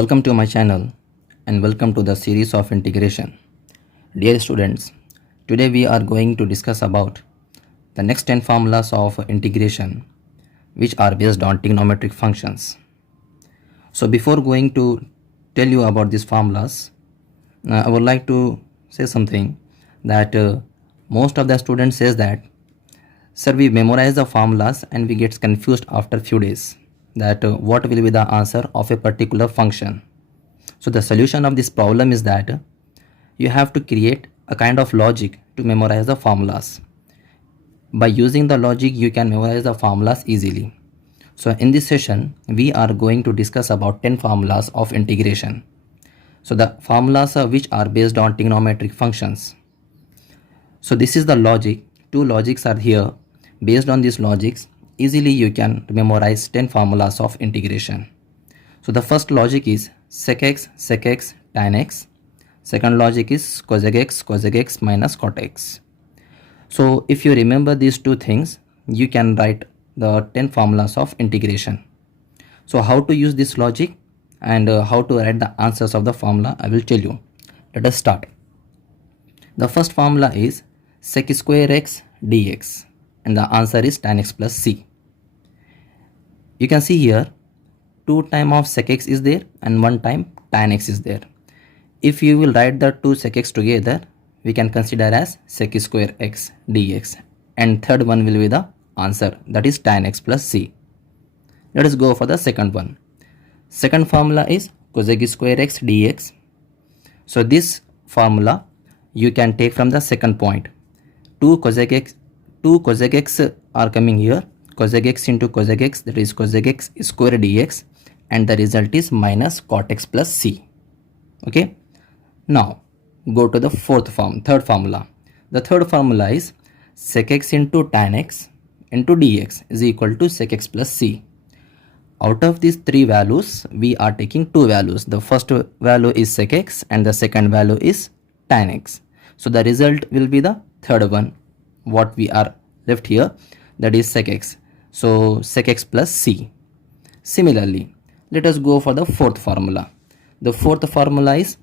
Welcome to my channel and welcome to the series of integration. Dear students, today we are going to discuss about the next 10 formulas of integration which are based on trigonometric functions. So before going to tell you about these formulas, I would like to say something that most of the students says that sir, we memorize the formulas and we get confused after few days that what will be the answer of a particular function. So the solution of this problem is that you have to create a kind of logic to memorize the formulas. By using the logic, you can memorize the formulas easily. So in this session, we are going to discuss about 10 formulas of integration. So the formulas which are based on trigonometric functions. So this is the logic. Two logics are here. Based on these logics, easily you can memorize 10 formulas of integration. So the first logic is sec x, tan x. Second logic is cosec x minus cot x. So if you remember these two things, you can write the 10 formulas of integration. So how to use this logic and how to write the answers of the formula, I will tell you. Let us start. The first formula is sec square x dx and the answer is tan x plus c. You can see here 2 times of sec x is there and 1 time tan x is there. If you will write the 2 sec x together, we can consider as sec square x dx and third one will be the answer, that is tan x plus c. Let us go for the second one. Second formula is cosec square x dx. So this formula you can take from the second point. 2 cosec x are coming here. Cosec x into cosec x, that is cosec x square dx, and the result is minus cot x plus c. Okay. Now go to the third formula. The third formula is sec x into tan x into dx is equal to sec x plus c. Out of these three values, we are taking two values. The first value is sec x and the second value is tan x. So the result will be the third one. What we are left here, that is sec x. So sec x plus c. Similarly, let us go for the fourth formula. The fourth formula is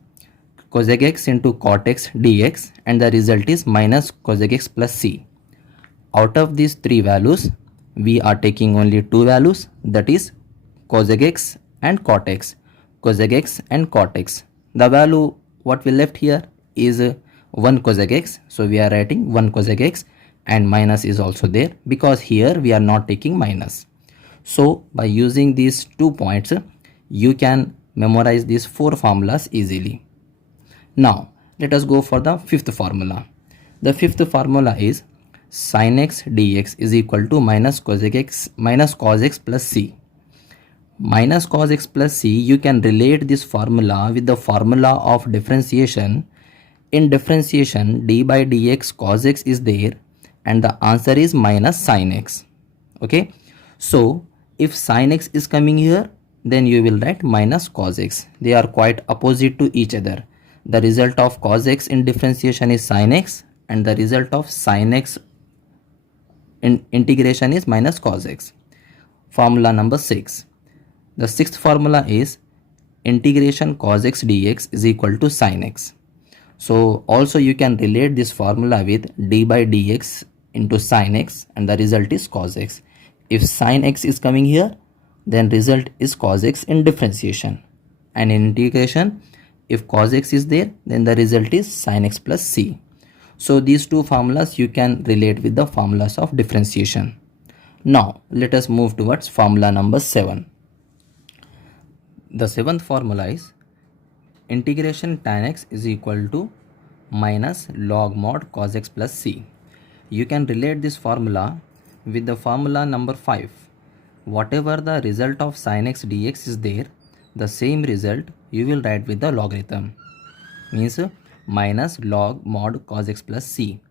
cosec x into cot x dx and the result is minus cosec x plus c. Out of these three values, we are taking only two values, that is cosec x and cot x. Cosec x and cot x. The value what we left here is 1 cosec x. So we are writing 1 cosec x and minus is also there because here we are not taking minus. So by using these 2 points, you can memorize these 4 formulas easily. Now let us go for the fifth formula. The fifth formula is sin x dx is equal to minus cos x plus c. Minus cos x plus c, you can relate this formula with the formula of differentiation. In differentiation, d by dx cos x is there and the answer is minus sin x. Okay. So if sin x is coming here, then you will write minus cos x. They are quite opposite to each other. The result of cos x in differentiation is sin x and the result of sin x in integration is minus cos x. Formula number 6. The sixth formula is integration cos x dx is equal to sin x. So also you can relate this formula with d by dx into sin x and the result is cos x. If sin x is coming here, then result is cos x in differentiation, and in integration, if cos x is there, then the result is sin x plus c. So these two formulas you can relate with the formulas of differentiation. Now let us move towards formula number 7. The seventh formula is integration tan x is equal to minus log mod cos x plus c. You can relate this formula with the formula number 5. Whatever the result of sin x dx is there, the same result you will write with the logarithm. Means minus log mod cos x plus c.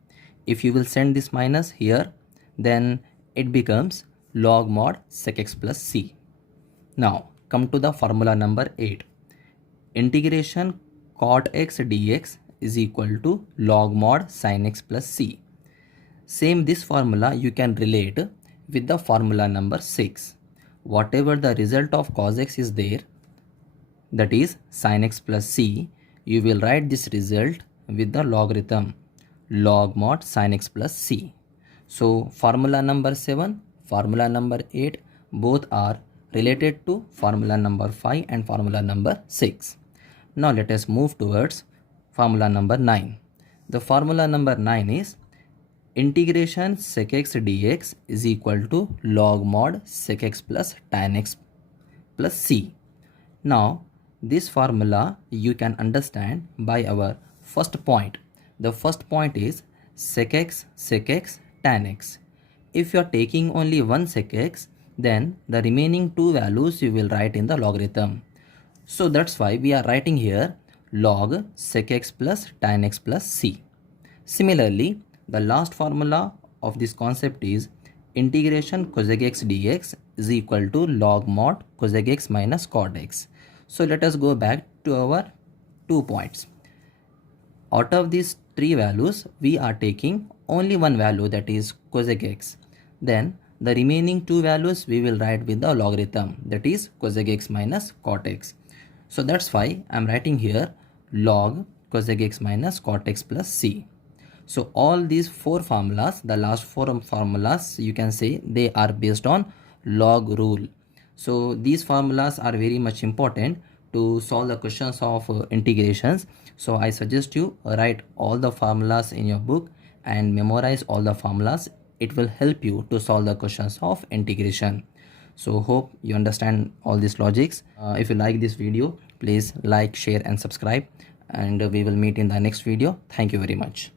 If you will send this minus here, then it becomes log mod sec x plus c. Now come to the formula number 8. Integration cot x dx is equal to log mod sin x plus c. Same this formula you can relate with the formula number 6. Whatever the result of cos x is there, that is sin x plus c, you will write this result with the logarithm log mod sin x plus c. So formula number 7, formula number 8 both are related to formula number 5 and formula number 6. Now let us move towards formula number 9. The formula number 9 is integration sec x dx is equal to log mod sec x plus tan x plus c. Now this formula you can understand by our first point. The first point is sec x tan x. If you are taking only one sec x, then the remaining two values you will write in the logarithm. So that's why we are writing here log sec x plus tan x plus c. Similarly, the last formula of this concept is integration cosec x dx is equal to log mod cosec x minus cot x. So let us go back to our 2 points. Out of these 3 values, we are taking only one value, that is cosec x. Then the remaining 2 values we will write with the logarithm, that is cosec x minus cot x. So that's why I am writing here log cosec x minus cot x plus c. So all these 4 formulas, the last 4 formulas, you can say they are based on log rule. So these formulas are very much important to solve the questions of integrations. So I suggest you write all the formulas in your book and memorize all the formulas. It will help you to solve the questions of integration. So hope you understand all these logics. If you like this video, please like, share and subscribe, and we will meet in the next video. Thank you very much.